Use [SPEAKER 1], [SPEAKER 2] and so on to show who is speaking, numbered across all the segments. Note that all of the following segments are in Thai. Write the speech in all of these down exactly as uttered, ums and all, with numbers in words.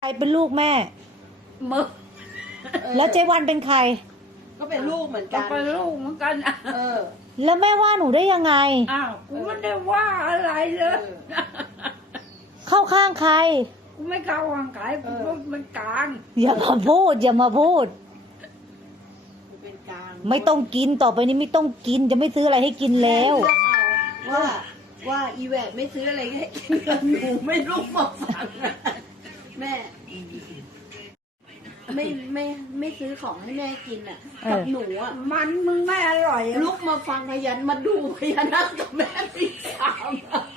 [SPEAKER 1] รเป็นลูกแม่
[SPEAKER 2] มึง
[SPEAKER 1] แล้วเจ๊วันเป็นใคร
[SPEAKER 3] ก็เป็นลูกเหมือน
[SPEAKER 2] ก็
[SPEAKER 3] กัน
[SPEAKER 2] เป็นลูกเหมือนกันอ่ะ
[SPEAKER 3] เออ
[SPEAKER 1] แล้วแม่ว่าหนูได้ยังไง
[SPEAKER 2] อ้าวกูไม่ได้ว่าอะไรเลย
[SPEAKER 1] เข้าข้างใคร
[SPEAKER 2] กูไม่เข้าข้างใครกูเป็นกลาง
[SPEAKER 1] อย่ามาพูดอย่ามาพูด
[SPEAKER 3] เป็นกลาง
[SPEAKER 1] ไม่ต้องกินต่อไปนี้ไม่ต้องกินจะไม่ซื้ออะไรให้กินแล้ว
[SPEAKER 3] ว่าว่าอีแหวกไม่ซื้ออะไรให้กินหนูไม่ลุกมาฟังแม่ไม่ไม่ไม่ซื้อของให้แม่กินอ่ะกับหนูอ่ะ
[SPEAKER 2] มันมึงไม่อร่อย
[SPEAKER 3] ลุกมาฟังพยันมาดูพยันนั่งกับแม่สี่สาม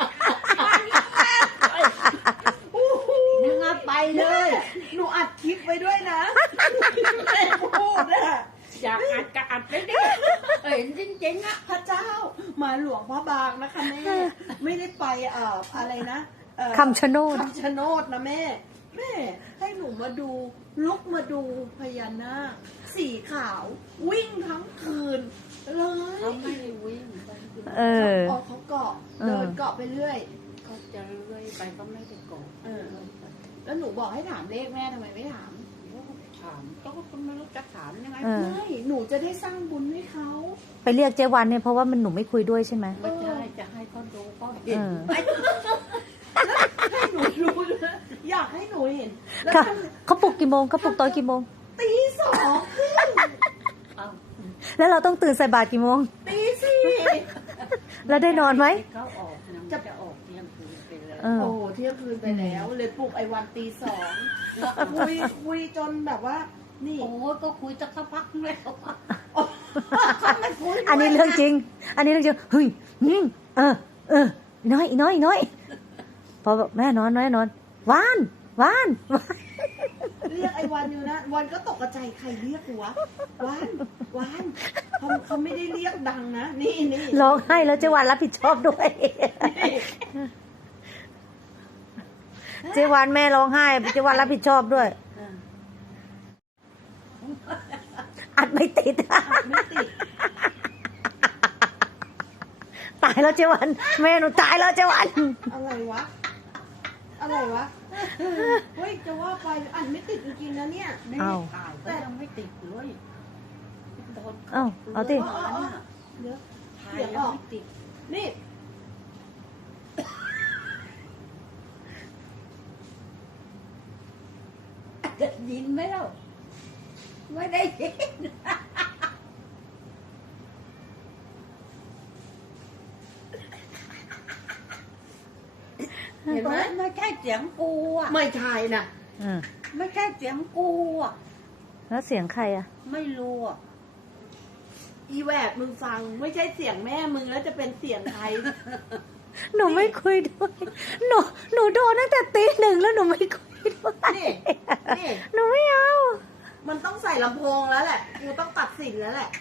[SPEAKER 2] นึกไปเลย
[SPEAKER 3] หนูอัดคลิปไว้ด้วยนะแม่พูดอ่ะ
[SPEAKER 2] อยากอัดก็อัดไปดิเห็นจริงๆอ่ะ
[SPEAKER 3] พระเจ้ามาหลวงพระบางนะคะแม่ไม่ได้ไปเอ่ออะไรนะ
[SPEAKER 1] คำชะโนด
[SPEAKER 3] คำชะโนดนะแม่แม่ให้หนูมาดูลุกมาดูพญานาคสีขาววิ่งทั้งคืนเลย
[SPEAKER 2] เขาไม่วิ่ง
[SPEAKER 1] เออ
[SPEAKER 3] เขาเกาะเดินเกาะไปเรื่อย
[SPEAKER 2] เขาจะเรื่อยไปก็ไม่ได้เกาะ
[SPEAKER 3] เออแล้วหนูบอกให้ถามเลขแม่ทำไมไม่ถาม
[SPEAKER 2] ถามก็ไม่รู้จะถามยังไง
[SPEAKER 3] ไม่หนูจะได้สร้างบุญให้เขา
[SPEAKER 1] ไปเรียกเจวันเนี่ยเพราะว่ามันหนูไม่คุยด้วยใช่ไหม
[SPEAKER 2] ไม่ใช่จะให้เขาดูก็เห็น
[SPEAKER 3] ให้หนูรู้นะอยากให้หนูเห็น
[SPEAKER 1] เขาปลุกกี่โมงเขาปลุกตอนกี่โมง
[SPEAKER 3] ตีสองครึ่ง
[SPEAKER 1] แล้วเราต้องตื่นใส่บาตรกี่โมง
[SPEAKER 3] ตีสี่
[SPEAKER 1] แล้วได้นอนไหม
[SPEAKER 2] เขาออกจะจะออกเที่ยงคืนไปแล้ว
[SPEAKER 3] โอ้เที่ยงคืนไปแล้วเลยปลุกไอ้วันตีสองคุยคุยจนแบบว่านี่
[SPEAKER 2] โอ้ก็คุยจะสักพักแล้ว
[SPEAKER 1] อันนี้เรื่องจริงอันนี้เรื่องจริงเฮ้ยเออเออน้อยน้อยน้อยพอแม่นอนน้อยนอนวานวาน
[SPEAKER 3] เรียกไอ้วันอยู่นะวันก็ตกใจใครเรียกหัววานวานเขาเขาไม่ได้เรียกดังนะนี่นี่
[SPEAKER 1] ร้องไห้แล้วเจวันรับผิดชอบด้วยเจวันแม่ร้องไห้เจวันรับผิดชอบด้วยอัดไม่ติด
[SPEAKER 3] ไม่ติด
[SPEAKER 1] ตายแล้วเจวันแม่หนูตายแล้วเจวัน
[SPEAKER 3] อะไรวะอะไรวะเฮ้ยจะว่าไปอันไม่ติดจริงๆนะเนี่ย
[SPEAKER 1] เอา
[SPEAKER 2] แต่ยังไม่ติดเลย
[SPEAKER 1] เอาเอาติ
[SPEAKER 3] เดี๋ยวเสียงออกติดนี่
[SPEAKER 2] จะยินไหมเล่าไม่ได้ยิน
[SPEAKER 3] เห็นไหม
[SPEAKER 2] ไม่ใช่เสียงกูอ่ะ
[SPEAKER 3] ไม่ใช่นะ
[SPEAKER 2] ไม่ใช่เสียงกูอ่ะ
[SPEAKER 1] แล้วเสียงใครอ่ะ
[SPEAKER 2] ไม่รู้อ่ะ
[SPEAKER 3] อีแหวกมึงฟังไม่ใช่เสียงแม่มึงแล้วจะเป็นเสียงใคร
[SPEAKER 1] หนูไม่คุยด้วยหนูหนูโดนตั้งแต่ตีหนึ่งแล้วหนูไม่คุยด้วย
[SPEAKER 3] นี่นี่
[SPEAKER 1] หนูไม่เอา
[SPEAKER 3] มันต้องใส่ลำโพงแล้วแหละกูต้องตัดสินแล้วแหละ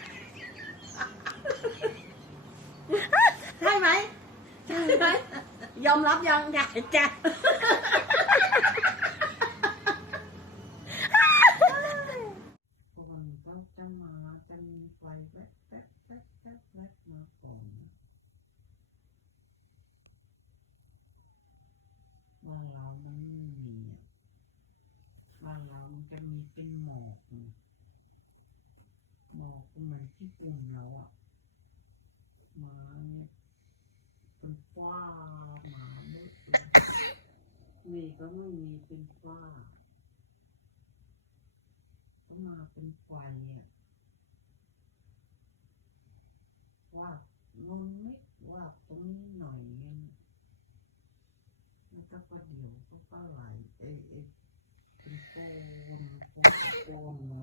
[SPEAKER 3] ใช่ไหมใช่ไหมยอมรับยัง
[SPEAKER 2] อยากจะ
[SPEAKER 4] คนก็จะมาจะมีไฟแว๊บแว๊บแว๊บแว๊บแว๊บมาก่อนบ้านเรามันไม่มีบ้านเรามันจะมีเป็นหมอกหมอกเหมือนที่กลุ่มเราอ่ะมาเนี่ยเป็นฟ้ามาเมื่อนี่ก็ไม่มีเป็นฟ้าก็มาเป็นไฟอ่ะว่าลงนิดว่าตรงนี้หน่อยเองแล้วก็ประเดี๋ยวก็ปลาไหลเอ๊ะเป็นโฟมโฟมมา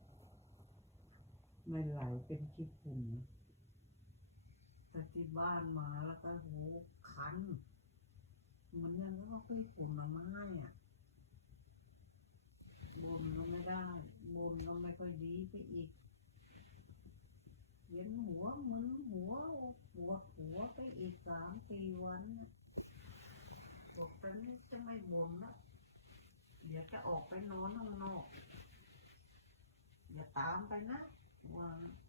[SPEAKER 4] ไม่ไหลเป็นขี้ฝุ่นแต่ที่บ้านมาแล้วก็โหคันมันยังลอกขี้ฝุ่นมาไม้อ่ะบนก็ไม่ได้บนก็ไม่ค่อยดีไปอีกเย็นหัวมึนหัวหัวหัวไปอีกสามสี่วันบอกตอนนี้จะไม่บ่นละเดี๋ยวจะออกไปนอนข้างนอกอย่าตามไปนะว่า